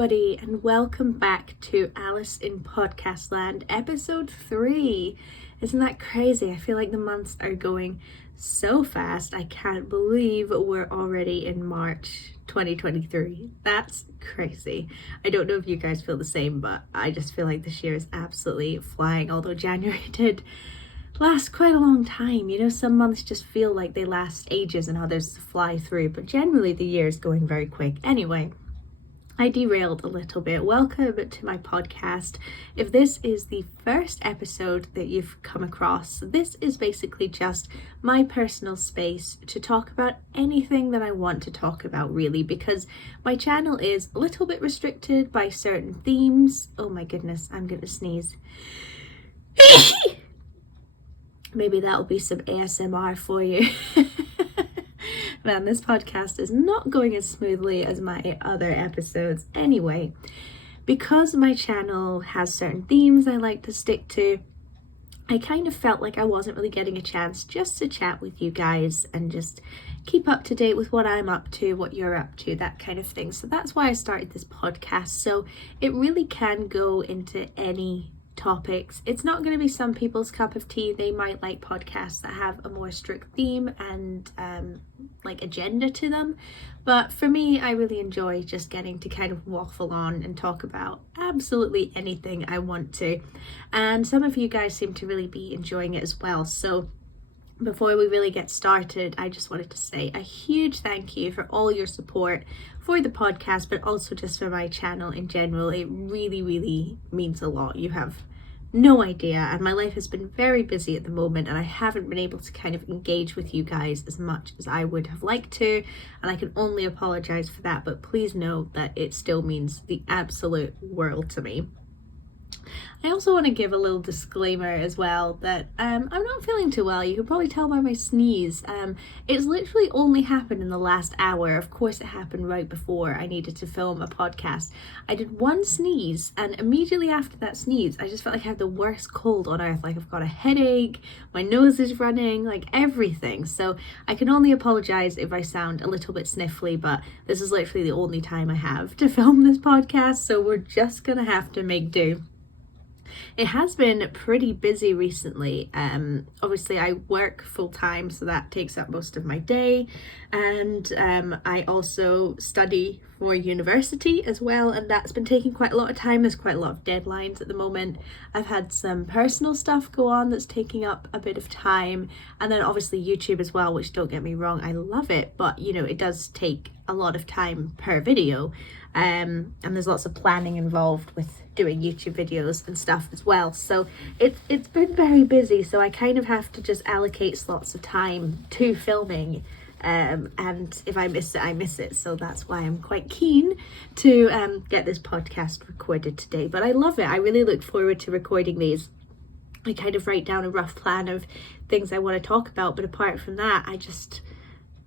everybody, and welcome back to Alice in Podcastland, episode 3. Isn't that crazy? I feel like the months are going so fast. I can't believe we're already in March 2023. That's crazy. I don't know if you guys feel the same, but I just feel like this year is absolutely flying, although January did last quite a long time. You know, some months just feel like they last ages and others fly through, but generally the year is going very quick. Anyway, I derailed a little bit. Welcome to my podcast. If this is the first episode that you've come across, this is basically just my personal space to talk about anything that I want to talk about, really, because my channel is a little bit restricted by certain themes. Oh my goodness, I'm gonna sneeze. Maybe that'll be some ASMR for you. Man, this podcast is not going as smoothly as my other episodes. Anyway, because my channel has certain themes I like to stick to, I kind of felt like I wasn't really getting a chance just to chat with you guys and just keep up to date with what I'm up to, what you're up to, that kind of thing. So that's why I started this podcast. So it really can go into any topics. It's not going to be some people's cup of tea. They might like podcasts that have a more strict theme and like agenda to them, but for me, I really enjoy just getting to kind of waffle on and talk about absolutely anything I want to, and some of you guys seem to really be enjoying it as well. So before we really get started, I just wanted to say a huge thank you for all your support for the podcast, but also just for my channel in general. It really means a lot. You have no idea, and my life has been very busy at the moment, and I haven't been able to kind of engage with you guys as much as I would have liked to, and I can only apologize for that, but please know that it still means the absolute world to me. I also want to give a little disclaimer as well that I'm not feeling too well. You can probably tell by my sneeze. It's literally only happened in the last hour. Of course, it happened right before I needed to film a podcast. I did one sneeze, and immediately after that sneeze, I just felt like I had the worst cold on earth. Like, I've got a headache, my nose is running, like everything. So I can only apologize if I sound a little bit sniffly, but this is literally the only time I have to film this podcast, so we're just gonna have to make do. It has been pretty busy recently. Obviously I work full-time, so that takes up most of my day, and I also study for university as well, and that's been taking quite a lot of time. There's quite a lot of deadlines at the moment. I've had some personal stuff go on that's taking up a bit of time, and then obviously YouTube as well, which, don't get me wrong, I love it, but you know, it does take a lot of time per video, and there's lots of planning involved with doing YouTube videos and stuff as well. So it's been very busy, so I kind of have to just allocate slots of time to filming, and if I miss it, I miss it. So that's why I'm quite keen to get this podcast recorded today. But I love it. I really look forward to recording these. I kind of write down a rough plan of things I want to talk about, but apart from that, I just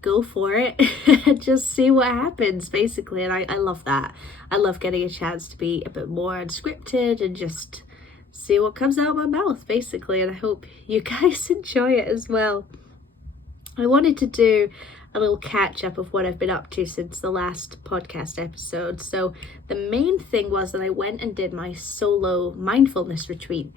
go for it and just see what happens, basically. And I love that. I love getting a chance to be a bit more unscripted and just see what comes out of my mouth, basically. And I hope you guys enjoy it as well. I wanted to do a little catch up of what I've been up to since the last podcast episode. So the main thing was that I went and did my solo mindfulness retreat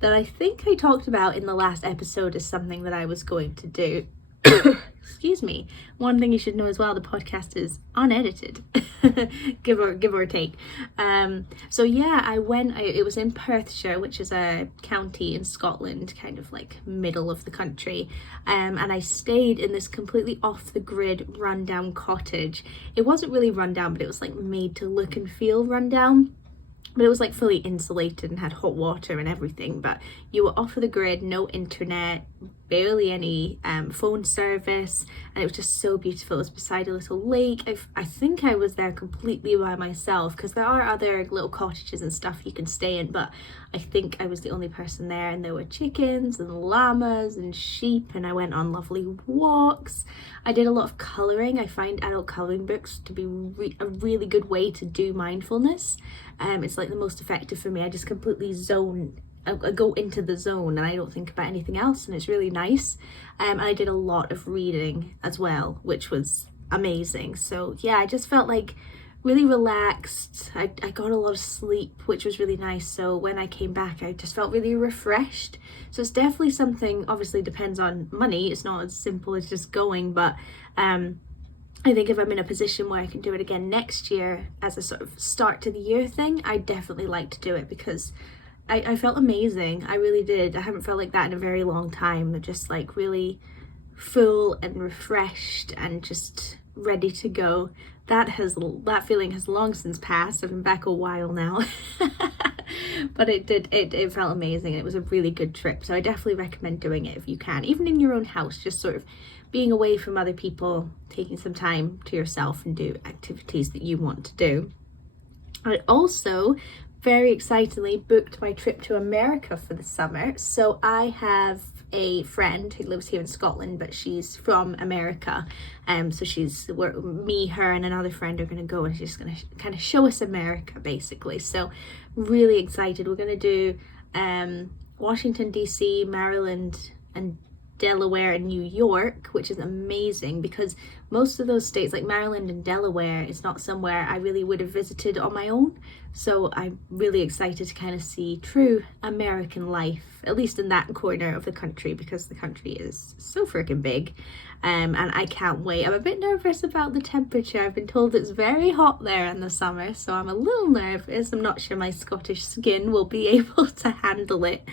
that I think I talked about in the last episode as something that I was going to do. Excuse me. One thing you should know as well, the podcast is unedited. give or take. So yeah, I went, it was in Perthshire, which is a county in Scotland, kind of like middle of the country, and I stayed in this completely off the grid rundown cottage. It wasn't really rundown, but it was like made to look and feel rundown. But it was like fully insulated and had hot water and everything, but you were off of the grid, no internet, barely any phone service, and it was just so beautiful. It was beside a little lake. I think I was there completely by myself, because there are other little cottages and stuff you can stay in, but I think I was the only person there, and there were chickens and llamas and sheep, and I went on lovely walks. I did a lot of colouring. I find adult colouring books to be a really good way to do mindfulness. It's like the most effective for me. I just completely I go into the zone and I don't think about anything else, and it's really nice. And I did a lot of reading as well, which was amazing. So yeah, I just felt like really relaxed. I got a lot of sleep, which was really nice. So when I came back, I just felt really refreshed. So it's definitely something, obviously depends on money. It's not as simple as just going, but I think if I'm in a position where I can do it again next year as a sort of start to the year thing, I'd definitely like to do it, because I felt amazing. I really did. I haven't felt like that in a very long time. Just like really full and refreshed and just ready to go. That feeling has long since passed. I've been back a while now. But it felt amazing. It was a really good trip. So I definitely recommend doing it if you can, even in your own house, just sort of being away from other people, taking some time to yourself and do activities that you want to do. I also very excitedly booked my trip to America for the summer. So I have a friend who lives here in Scotland, but she's from America. So me, her and another friend are going to go, and she's going to kind of show us America basically. So really excited. We're going to do Washington DC, Maryland and Delaware and New York, which is amazing because most of those states like Maryland and Delaware is not somewhere I really would have visited on my own. So I'm really excited to kind of see true American life, at least in that corner of the country, because the country is so freaking big. And I can't wait. I'm a bit nervous about the temperature. I've been told it's very hot there in the summer, so I'm a little nervous. I'm not sure my Scottish skin will be able to handle it,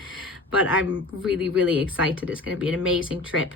but I'm really, really excited. It's going to be an amazing trip.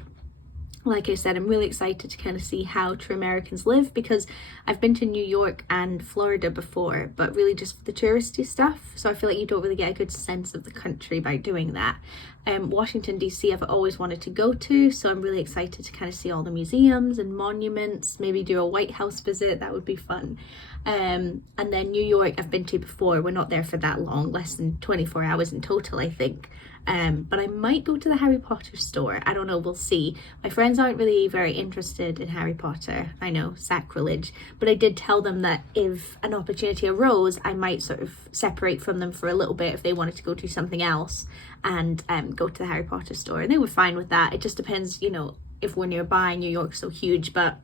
Like I said, I'm really excited to kind of see how true Americans live, because I've been to New York and Florida before, but really just for the touristy stuff. So I feel like you don't really get a good sense of the country by doing that. Washington DC I've always wanted to go to, so I'm really excited to kind of see all the museums and monuments, maybe do a White House visit. That would be fun. And then New York I've been to before. We're not there for that long, less than 24 hours in total, I think. But I might go to the Harry Potter store. I don't know, we'll see. My friends aren't really very interested in Harry Potter. I know, sacrilege. But I did tell them that if an opportunity arose, I might sort of separate from them for a little bit if they wanted to go do something else and go to the Harry Potter store. And they were fine with that. It just depends, you know, if we're nearby. New York's so huge, but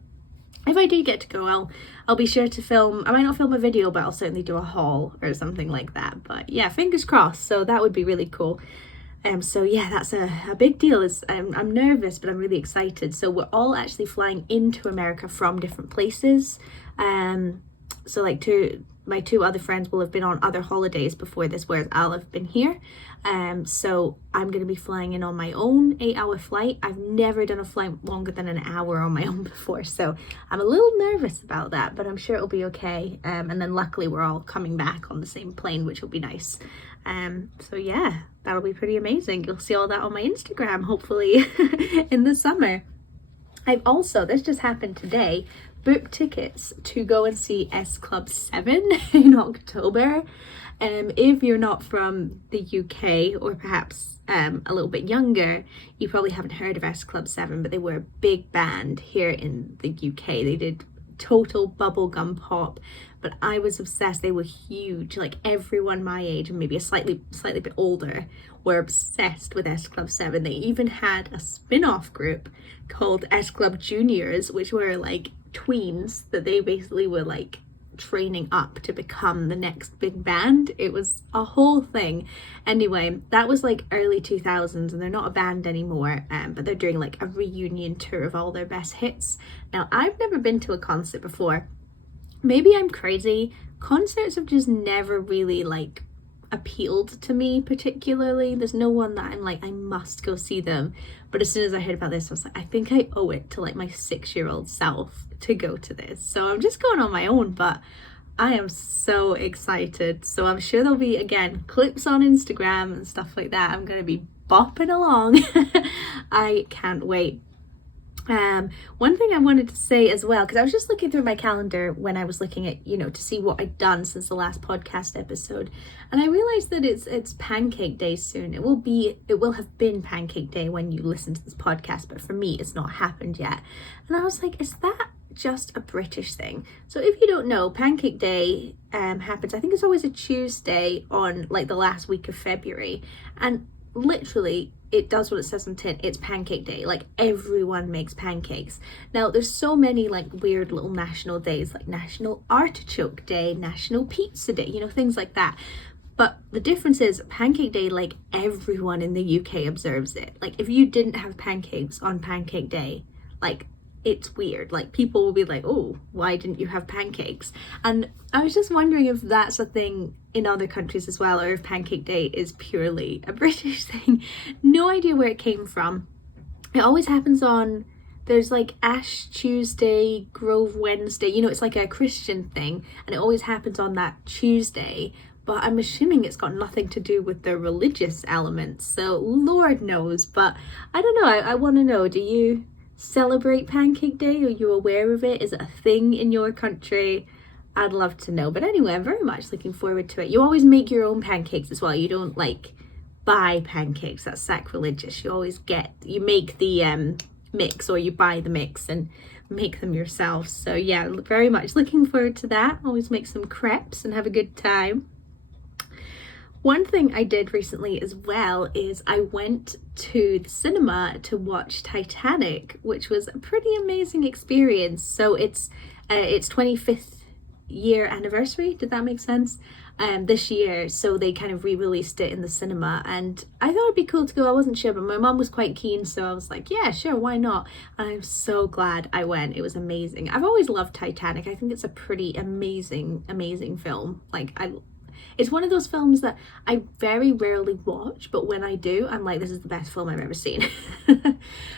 if I do get to go, I'll be sure to film. I might not film a video, but I'll certainly do a haul or something like that. But yeah, fingers crossed. So that would be really cool. So yeah, that's a big deal. I'm nervous, but I'm really excited. So we're all actually flying into America from different places. So like my two other friends will have been on other holidays before this, whereas I'll have been here. So I'm going to be flying in on my own 8-hour flight. I've never done a flight longer than an hour on my own before, so I'm a little nervous about that, but I'm sure it'll be okay. And then luckily we're all coming back on the same plane, which will be nice. So yeah, that'll be pretty amazing. You'll see all that on my Instagram, hopefully, in the summer. I've also, this just happened today, booked tickets to go and see S Club 7 in October. If you're not from the UK, or perhaps a little bit younger, you probably haven't heard of S Club 7, but they were a big band here in the UK. They did total bubblegum pop, but I was obsessed. They were huge. Like everyone my age and maybe a slightly bit older were obsessed with S Club 7. They even had a spin-off group called S Club Juniors, which were like tweens that they basically were like training up to become the next big band. It was a whole thing. Anyway, that was like early 2000s, and they're not a band anymore, but they're doing like a reunion tour of all their best hits. Now, I've never been to a concert before. Maybe I'm crazy. Concerts have just never really like appealed to me particularly. There's no one that I'm like, I must go see them. But as soon as I heard about this, I was like, I think I owe it to like my 6-year-old self to go to this. So I'm just going on my own, but I am so excited. So I'm sure there'll be, again, clips on Instagram and stuff like that. I'm going to be bopping along. I can't wait. One thing I wanted to say as well, because I was just looking through my calendar when I was looking at, you know, to see what I'd done since the last podcast episode, and I realized that it's Pancake Day soon. It will have been Pancake Day when you listen to this podcast, but for me it's not happened yet. And I was like, is that just a British thing? So if you don't know, Pancake Day happens, I think it's always a Tuesday on like the last week of February, and literally it does what it says on the tin. It's Pancake Day. Like, everyone makes pancakes. Now, there's so many like weird little national days, like National Artichoke Day, National Pizza Day, you know, things like that. But the difference is Pancake Day, like, everyone in the UK observes it. Like, if you didn't have pancakes on Pancake Day, like, it's weird. Like, people will be like, oh, why didn't you have pancakes? And I was just wondering if that's a thing in other countries as well, or if Pancake Day is purely a British thing. No idea where it came from. It always happens on, there's like Ash Tuesday, Grove Wednesday, you know, it's like a Christian thing, and it always happens on that Tuesday. But I'm assuming it's got nothing to do with the religious elements, so Lord knows. But I don't know, I want to know, do you celebrate Pancake Day? Are you aware of it? Is it a thing in your country? I'd love to know. But anyway, I'm very much looking forward to it. You always make your own pancakes as well. You don't like buy pancakes. That's sacrilegious. You make the mix, or you buy the mix and make them yourself. So yeah, very much looking forward to that. Always make some crepes and have a good time. One thing I did recently as well is I went to the cinema to watch Titanic, which was a pretty amazing experience. So it's 25th year anniversary, did that make sense? This year, so they kind of re-released it in the cinema, and I thought it'd be cool to go. I wasn't sure, but my mum was quite keen, so I was like, yeah, sure, why not? And I'm so glad I went. It was amazing. I've always loved Titanic. I think it's a pretty amazing film. Like, it's one of those films that I very rarely watch, but when I do, I'm like, this is the best film I've ever seen.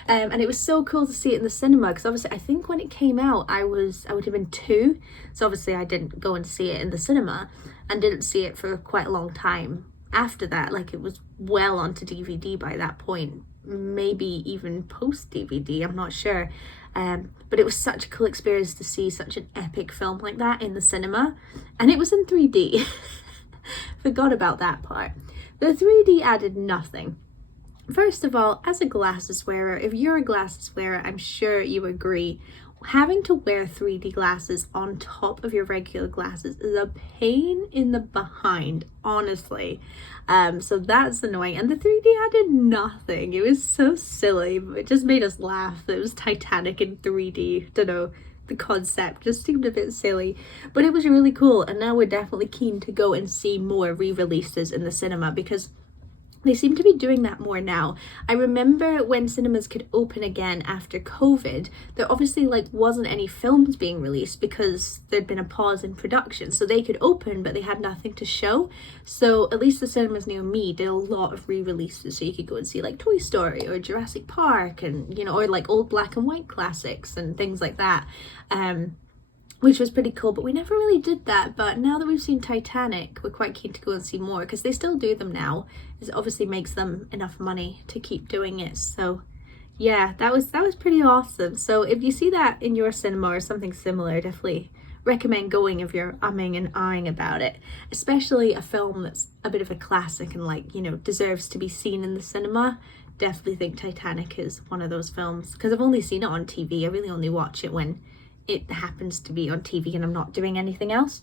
And it was so cool to see it in the cinema, because obviously I think when it came out, I would have been 2, so obviously I didn't go and see it in the cinema, and didn't see it for quite a long time after that. Like, it was well onto DVD by that point, maybe even post DVD, I'm not sure. But it was such a cool experience to see such an epic film like that in the cinema, and it was in 3D. Forgot about that part. The 3D added nothing. First of all, as a glasses wearer, if you're a glasses wearer, I'm sure you agree, having to wear 3D glasses on top of your regular glasses is a pain in the behind, honestly. So that's annoying. And the 3D added nothing. It was so silly. It just made us laugh. It was Titanic in 3D. Don't know. The concept just seemed a bit silly, but it was really cool, and now we're definitely keen to go and see more re-releases in the cinema, because they seem to be doing that more now. I remember when cinemas could open again after COVID, there obviously wasn't any films being released because there'd been a pause in production, so they could open but they had nothing to show. So at least the cinemas near me did a lot of re-releases, so you could go and see like Toy Story or Jurassic Park, and or like old black and white classics and things like that, which was pretty cool. But we never really did that. But now that we've seen Titanic, we're quite keen to go and see more, because they still do them now. It obviously makes them enough money to keep doing it. So yeah, that was pretty awesome. So if you see that in your cinema or something similar, definitely recommend going if you're umming and ahhing about it, especially a film that's a bit of a classic and deserves to be seen in the cinema. Definitely think Titanic is one of those films, because I've only seen it on TV. I really only watch it when it happens to be on TV and I'm not doing anything else.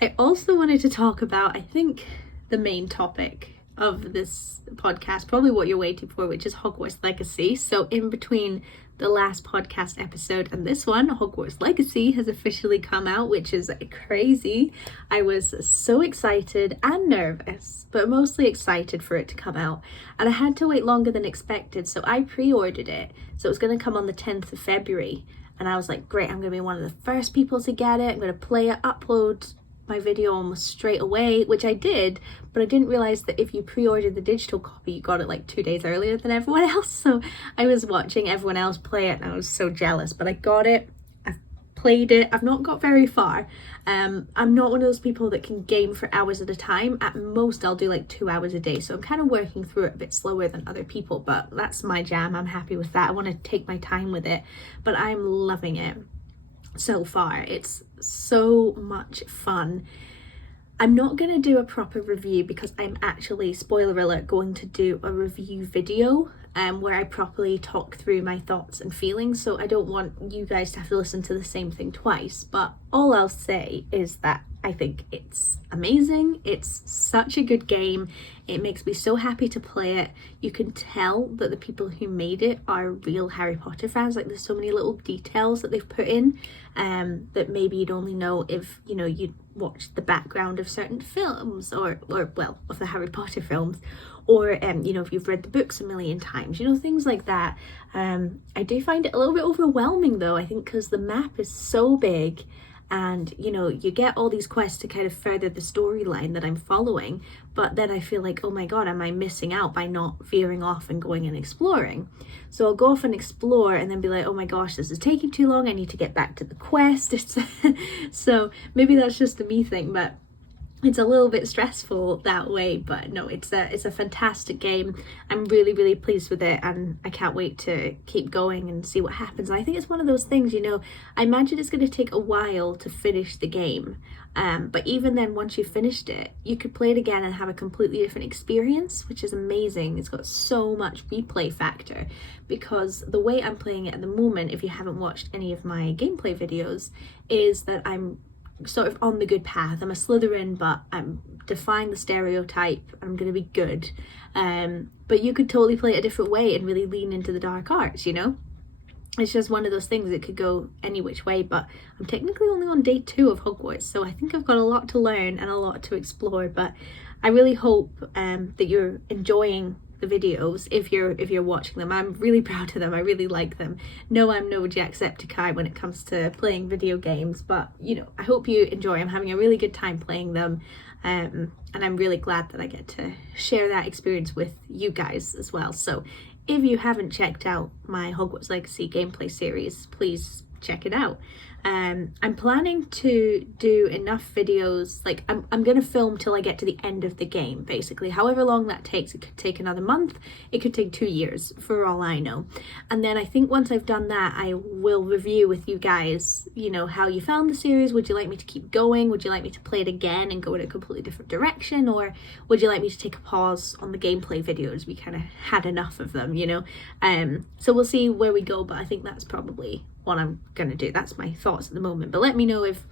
I also wanted to talk about, I think, the main topic of this podcast, probably what you're waiting for, which is Hogwarts Legacy. So in between the last podcast episode and this one, Hogwarts Legacy has officially come out, which is crazy. I was so excited and nervous, but mostly excited for it to come out. And I had to wait longer than expected, so I pre-ordered it. So it was going to come on the 10th of February. And I was like, great, I'm going to be one of the first people to get it. I'm going to play it, upload my video almost straight away, which I did, but I didn't realize that if you pre-ordered the digital copy, you got it like 2 days earlier than everyone else. So I was watching everyone else play it and I was so jealous, but I got it. I've played it. I've not got very far. I'm not one of those people that can game for hours at a time. At most I'll do like 2 hours a day, so I'm kind of working through it a bit slower than other people, but that's my jam. I'm happy with that. I want to take my time with it, but I'm loving it so far. It's so much fun. I'm not going to do a proper review because I'm actually, spoiler alert, going to do a review video where I properly talk through my thoughts and feelings. So I don't want you guys to have to listen to the same thing twice. But all I'll say is that I think it's amazing. It's such a good game. It makes me so happy to play it. You can tell that the people who made it are real Harry Potter fans. Like, there's so many little details that they've put in that maybe you'd only know if, you know, you'd watched the background of certain films or well, of the Harry Potter films, or you know, if you've read the books a million times, you know, things like that. I do find it a little bit overwhelming though, I think, because the map is so big. And, you know, you get all these quests to kind of further the storyline that I'm following, but then I feel like, oh my god, am I missing out by not veering off and going and exploring? So I'll go off and explore and then be like, oh my gosh, this is taking too long, I need to get back to the quest. So maybe that's just a me thing, but it's a little bit stressful that way. But no, it's a fantastic game. I'm really, really pleased with it, and I can't wait to keep going and see what happens. And I think it's one of those things, you know, I imagine it's going to take a while to finish the game, but even then, once you've finished it, you could play it again and have a completely different experience, which is amazing. It's got so much replay factor, because the way I'm playing it at the moment, if you haven't watched any of my gameplay videos, is that I'm sort of on the good path. I'm a Slytherin, but I'm defying the stereotype. I'm gonna be good. But you could totally play it a different way and really lean into the dark arts, you know? It's just one of those things that could go any which way. But I'm technically only on day 2 of Hogwarts, so I think I've got a lot to learn and a lot to explore. But I really hope that you're enjoying the videos if you're watching them. I'm really proud of them. I really like them. No, I'm no Jacksepticeye when it comes to playing video games, but you know, I hope you enjoy. I'm having a really good time playing them, and I'm really glad that I get to share that experience with you guys as well. So if you haven't checked out my Hogwarts Legacy gameplay series, please check it out. I'm planning to do enough videos, like I'm gonna film till I get to the end of the game, basically. However long that takes. It could take another month, it could take 2 years for all I know. And then I think once I've done that, I will review with you guys, you know, how you found the series. Would you like me to keep going? Would you like me to play it again and go in a completely different direction? Or would you like me to take a pause on the gameplay videos? We kind of had enough of them, you know? So we'll see where we go, but I think that's probably what I'm gonna do. That's my thoughts at the moment, but let me know if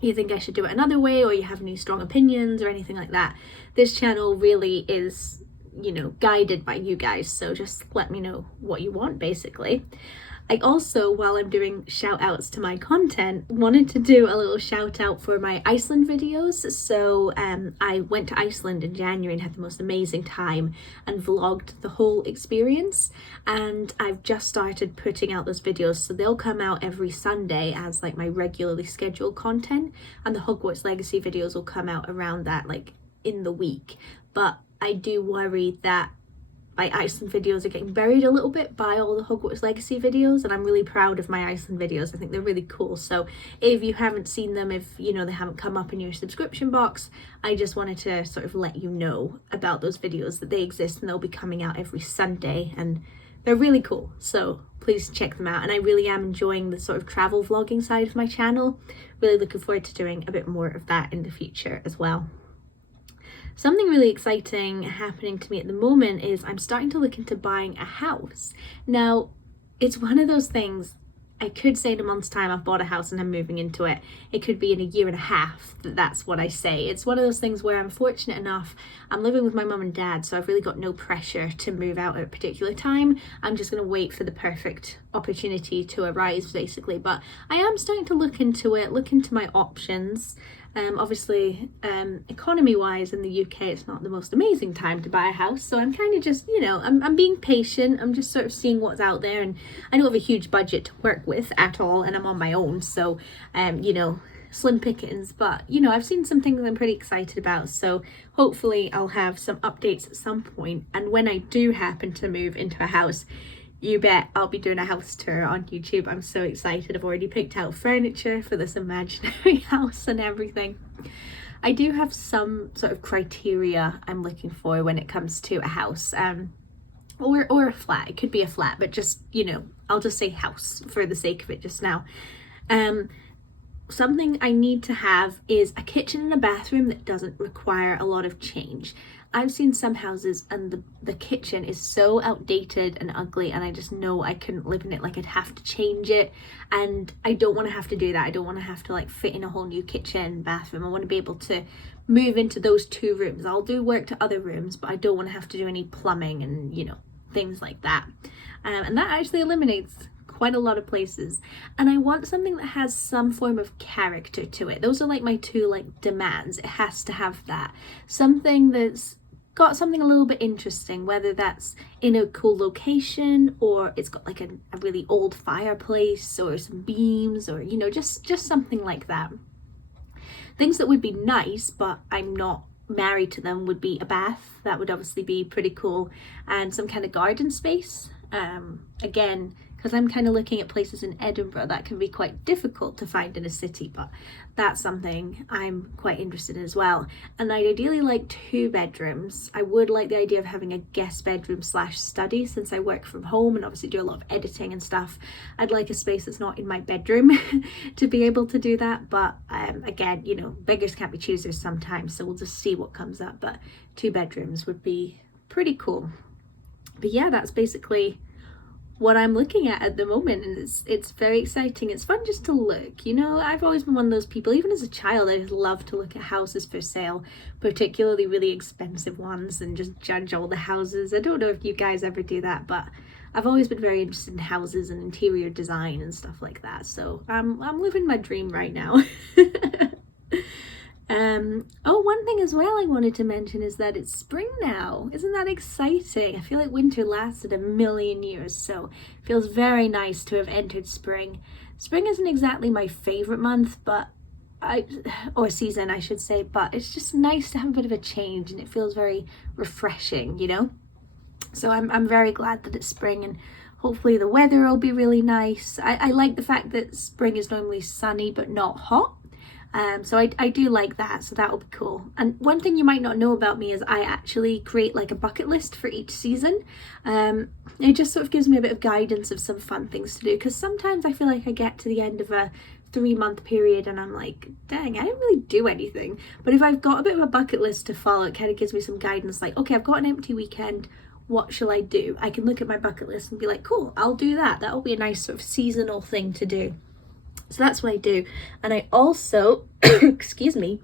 you think I should do it another way, or you have any strong opinions or anything like that. This channel really is, you know, guided by you guys, so just let me know what you want, basically. I also, while I'm doing shout outs to my content, wanted to do a little shout out for my Iceland videos. So I went to Iceland in January and had the most amazing time and vlogged the whole experience. And I've just started putting out those videos, so they'll come out every Sunday as like my regularly scheduled content. And the Hogwarts Legacy videos will come out around that, like in the week. But I do worry that my Iceland videos are getting buried a little bit by all the Hogwarts Legacy videos, and I'm really proud of my Iceland videos. I think they're really cool. So if you haven't seen them, if you know they haven't come up in your subscription box, I just wanted to sort of let you know about those videos, that they exist and they'll be coming out every Sunday, and they're really cool. So please check them out. And I really am enjoying the sort of travel vlogging side of my channel. Really looking forward to doing a bit more of that in the future as well. Something really exciting happening to me at the moment is I'm starting to look into buying a house. Now, it's one of those things, I could say in a month's time I've bought a house and I'm moving into it. It could be in a year and a half that that's what I say. It's one of those things where I'm fortunate enough, I'm living with my mum and dad, so I've really got no pressure to move out at a particular time. I'm just going to wait for the perfect opportunity to arise, basically. But I am starting to look into it, look into my options. Obviously, economy-wise in the UK, it's not the most amazing time to buy a house, so I'm kind of just, you know, I'm being patient. I'm just sort of seeing what's out there, and I don't have a huge budget to work with at all, and I'm on my own, so, you know, slim pickings, but, you know, I've seen some things I'm pretty excited about, so hopefully I'll have some updates at some point, and when I do happen to move into a house, you bet I'll be doing a house tour on YouTube. I'm so excited. I've already picked out furniture for this imaginary house and everything. I do have some sort of criteria I'm looking for when it comes to a house, or a flat. It could be a flat, but just, you know, I'll just say house for the sake of it just now. Something I need to have is a kitchen and a bathroom that doesn't require a lot of change. I've seen some houses and the kitchen is so outdated and ugly, and I just know I couldn't live in it. Like, I'd have to change it, and I don't want to have to do that. I don't want to have to like fit in a whole new kitchen, bathroom. I want to be able to move into those 2 rooms. I'll do work to other rooms, but I don't want to have to do any plumbing and, you know, things like that. And that actually eliminates quite a lot of places. And I want something that has some form of character to it. Those are like my 2 like demands. It has to have that. Something that's got something a little bit interesting, whether that's in a cool location, or it's got like a really old fireplace, or some beams, or, you know, just something like that. Things that would be nice, but I'm not married to them, would be a bath. That would obviously be pretty cool. And some kind of garden space. Again, because I'm kind of looking at places in Edinburgh that can be quite difficult to find in a city, but that's something I'm quite interested in as well. And I'd ideally like 2 bedrooms. I would like the idea of having a guest bedroom / study, since I work from home and obviously do a lot of editing and stuff. I'd like a space that's not in my bedroom to be able to do that. But again, you know, beggars can't be choosers sometimes, so we'll just see what comes up. But 2 bedrooms would be pretty cool. But yeah, that's basically what I'm looking at the moment, and it's very exciting. It's fun just to look, you know. I've always been one of those people, even as a child, I just love to look at houses for sale, particularly really expensive ones, and just judge all the houses. I don't know if you guys ever do that, but I've always been very interested in houses and interior design and stuff like that. So I'm living my dream right now. Oh, one thing as well I wanted to mention is that it's spring now. Isn't that exciting? I feel like winter lasted a million years, so it feels very nice to have entered spring. Spring isn't exactly my favorite month, or season I should say, but it's just nice to have a bit of a change, and it feels very refreshing, you know? So I'm very glad that it's spring, and hopefully the weather will be really nice. I like the fact that spring is normally sunny but not hot. So I do like that, so that will be cool. And one thing you might not know about me is I actually create like a bucket list for each season. It just sort of gives me a bit of guidance of some fun things to do, because sometimes I feel like I get to the end of a 3-month period and I'm like, dang, I didn't really do anything. But if I've got a bit of a bucket list to follow, it kind of gives me some guidance, like, okay, I've got an empty weekend, what shall I do? I can look at my bucket list and be like, cool, I'll do that. That'll be a nice sort of seasonal thing to do. So that's what I do. And I also, excuse me,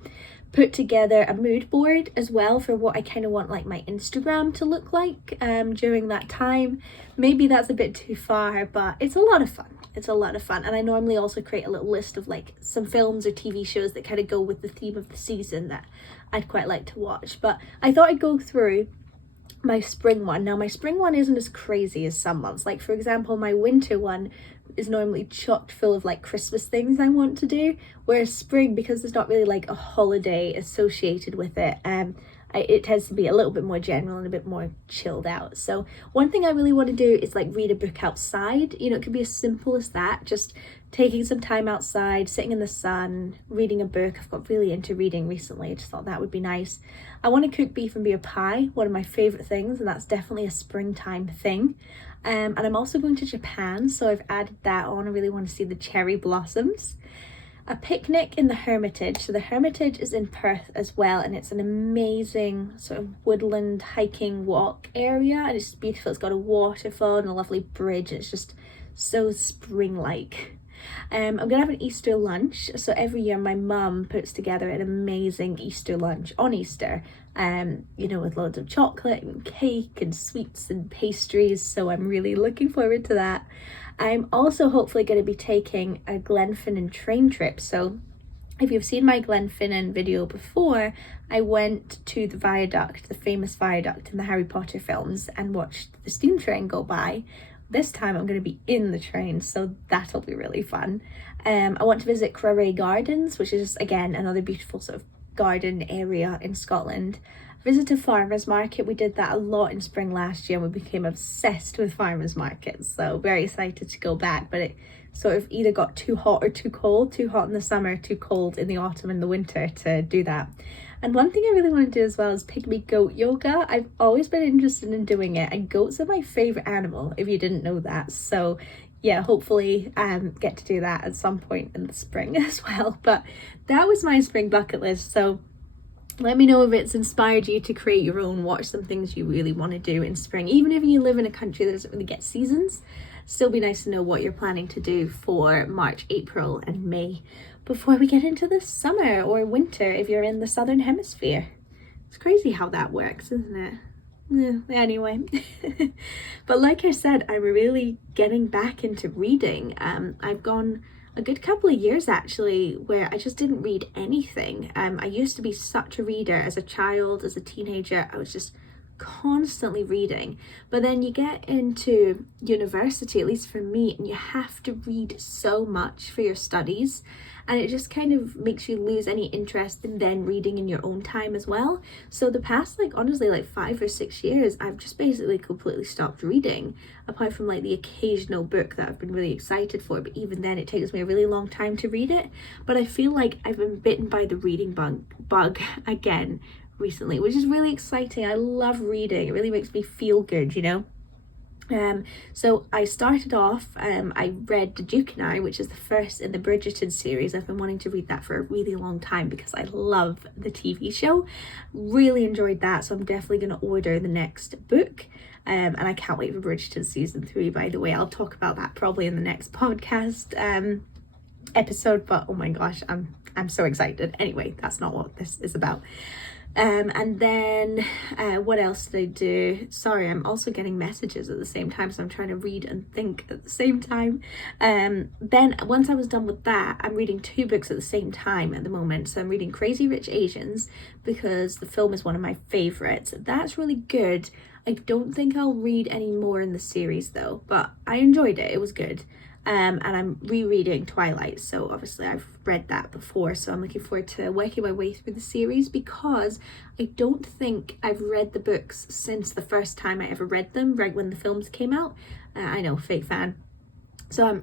put together a mood board as well for what I kind of want like my Instagram to look like during that time. Maybe that's a bit too far, but it's a lot of fun. It's a lot of fun. And I normally also create a little list of like some films or TV shows that kind of go with the theme of the season that I'd quite like to watch. But I thought I'd go through my spring one. Now my spring one isn't as crazy as some months. Like for example, my winter one is normally chocked full of like Christmas things I want to do, whereas spring, because there's not really like a holiday associated with it, it tends to be a little bit more general and a bit more chilled out. So one thing I really want to do is like read a book outside. You know, it could be as simple as that, just taking some time outside, sitting in the sun, reading a book. I've got really into reading recently. I just thought that would be nice. I want to cook beef and beer pie, one of my favorite things, and that's definitely a springtime thing. And I'm also going to Japan, so I've added that on. I really want to see the cherry blossoms. A picnic in the Hermitage. So the Hermitage is in Perth as well, and it's an amazing sort of woodland hiking walk area, and it's beautiful. It's got a waterfall and a lovely bridge. It's just so spring-like. I'm gonna have an Easter lunch. So every year my mum puts together an amazing Easter lunch on Easter, you know, with loads of chocolate and cake and sweets and pastries. So I'm really looking forward to that. I'm also hopefully going to be taking a Glenfinnan train trip. So if you've seen my Glenfinnan video before, I went to the viaduct, the famous viaduct in the Harry Potter films, and watched the steam train go by. This time I'm going to be in the train, so that'll be really fun. I want to visit Crowray Gardens, which is again another beautiful sort of garden area in Scotland. Visit a farmers market. We did that a lot in spring last year, and we became obsessed with farmers markets, so very excited to go back. But it sort of either got too hot or too cold, too hot in the summer, too cold in the autumn and the winter to do that. And one thing I really want to do as well is pygmy goat yoga. I've always been interested in doing it, and goats are my favorite animal, if you didn't know that. So yeah, hopefully get to do that at some point in the spring as well. But that was my spring bucket list. So Let me know if it's inspired you to create your own. What are some things you really want to do in spring? Even if you live in a country that doesn't really get seasons, still be nice to know what you're planning to do for March, April and May before we get into the summer or winter if you're in the southern hemisphere. It's crazy how that works, isn't it? Yeah, anyway. But like I said, I'm really getting back into reading. I've gone a good couple of years actually where I just didn't read anything. I used to be such a reader as a child, as a teenager. I was just constantly reading, but then you get into university, at least for me, and you have to read so much for your studies, and it just kind of makes you lose any interest in then reading in your own time as well. So the past honestly 5 or 6 years, I've just basically completely stopped reading, apart from the occasional book that I've been really excited for, but even then it takes me a really long time to read it. But I feel like I've been bitten by the reading bug again recently, which is really exciting. I love reading. It really makes me feel good, so I started off, I read The Duke and I, which is the first in the Bridgerton series. I've been wanting to read that for a really long time because I love the TV show. Really enjoyed that, so I'm definitely going to order the next book. And I can't wait for Bridgerton season 3, by the way. I'll talk about that probably in the next podcast episode, but oh my gosh, I'm so excited. Anyway, that's not what this is about. And then what else did I do? Sorry, I'm also getting messages at the same time, so I'm trying to read and think at the same time. Then once I was done with that, I'm reading 2 books at the same time at the moment. So I'm reading Crazy Rich Asians because the film is one of my favorites. That's really good. I don't think I'll read any more in the series though, but I enjoyed it. It was good. And I'm rereading Twilight, so obviously I've read that before, so I'm looking forward to working my way through the series because I don't think I've read the books since the first time I ever read them, right when the films came out. I know, fake fan. So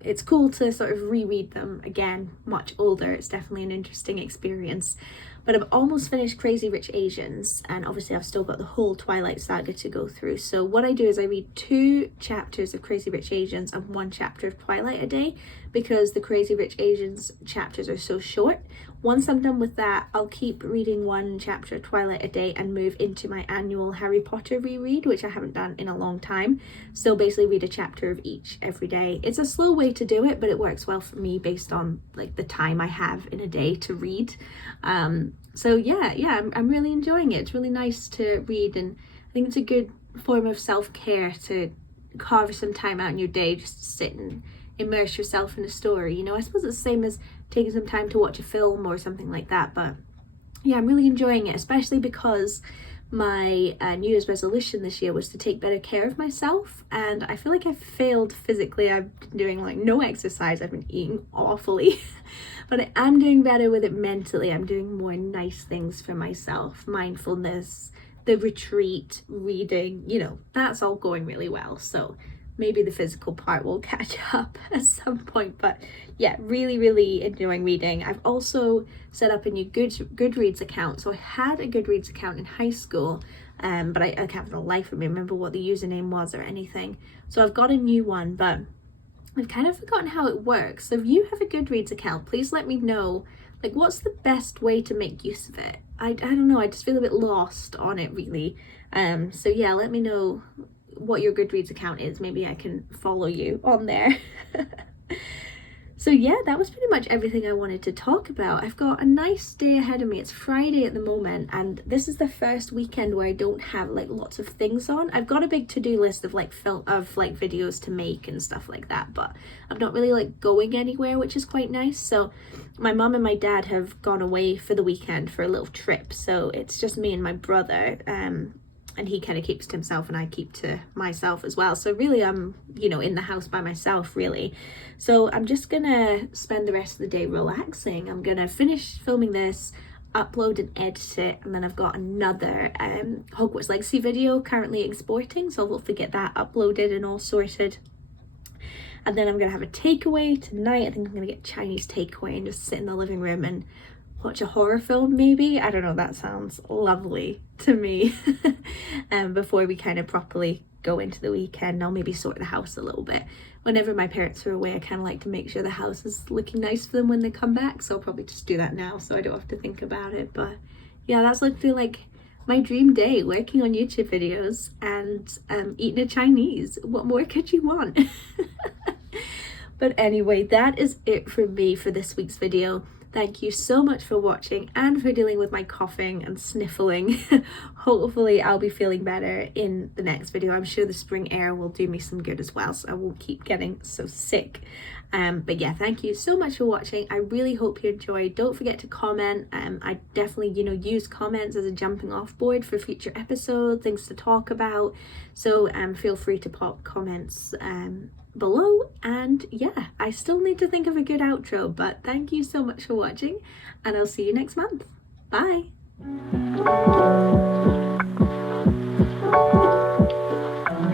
it's cool to sort of reread them again, much older. It's definitely an interesting experience. But I've almost finished Crazy Rich Asians, and obviously I've still got the whole Twilight saga to go through. So what I do is I read 2 chapters of Crazy Rich Asians and 1 chapter of Twilight a day because the Crazy Rich Asians chapters are so short. Once I'm done with that, I'll keep reading 1 chapter of Twilight a day and move into my annual Harry Potter reread, which I haven't done in a long time. So basically read a chapter of each every day. It's a slow way to do it, but it works well for me based on the time I have in a day to read. So yeah, I'm really enjoying it. It's really nice to read, and I think it's a good form of self-care to carve some time out in your day just to sit and immerse yourself in a story. I suppose it's the same as taking some time to watch a film or something like that, but yeah, I'm really enjoying it, especially because my New Year's resolution this year was to take better care of myself, and I feel like I've failed physically. I've been doing no exercise, I've been eating awfully but I am doing better with it mentally. I'm doing more nice things for myself, mindfulness, the retreat, reading, that's all going really well. So maybe the physical part will catch up at some point, but yeah, really enjoying reading. I've also set up a new Goodreads account. So I had a Goodreads account in high school, but I can't for the life of me remember what the username was or anything. So I've got a new one, but I've kind of forgotten how it works. So if you have a Goodreads account, please let me know, what's the best way to make use of it? I don't know, I just feel a bit lost on it really. So yeah, let me know what your Goodreads account is. Maybe I can follow you on there. So yeah, that was pretty much everything I wanted to talk about. I've got a nice day ahead of me. It's Friday at the moment, and this is the first weekend where I don't have lots of things on. I've got a big to-do list of videos to make and stuff like that, but I'm not really going anywhere, which is quite nice. So my mum and my dad have gone away for the weekend for a little trip, so it's just me and my brother, and he kind of keeps to himself and I keep to myself as well. So really I'm, in the house by myself really. So I'm just gonna spend the rest of the day relaxing. I'm gonna finish filming this, upload and edit it, and then I've got another Hogwarts Legacy video currently exporting, so I'll hopefully get that uploaded and all sorted. And then I'm gonna have a takeaway tonight. I think I'm gonna get Chinese takeaway and just sit in the living room and watch a horror film maybe. I don't know, that sounds lovely to me. Before we kind of properly go into the weekend, I'll maybe sort the house a little bit. Whenever my parents are away, I kind of like to make sure the house is looking nice for them when they come back, so I'll probably just do that now so I don't have to think about it. But yeah, that's literally like my dream day, working on YouTube videos and eating a Chinese. What more could you want? But anyway, that is it from me for this week's video. Thank you so much for watching and for dealing with my coughing and sniffling. Hopefully I'll be feeling better in the next video. I'm sure the spring air will do me some good as well, so I won't keep getting so sick. But yeah, thank you so much for watching. I really hope you enjoyed. Don't forget to comment. I definitely, use comments as a jumping off board for future episodes, things to talk about. So feel free to pop comments below. And yeah, I still need to think of a good outro, but thank you so much for watching, and I'll see you next month. Bye.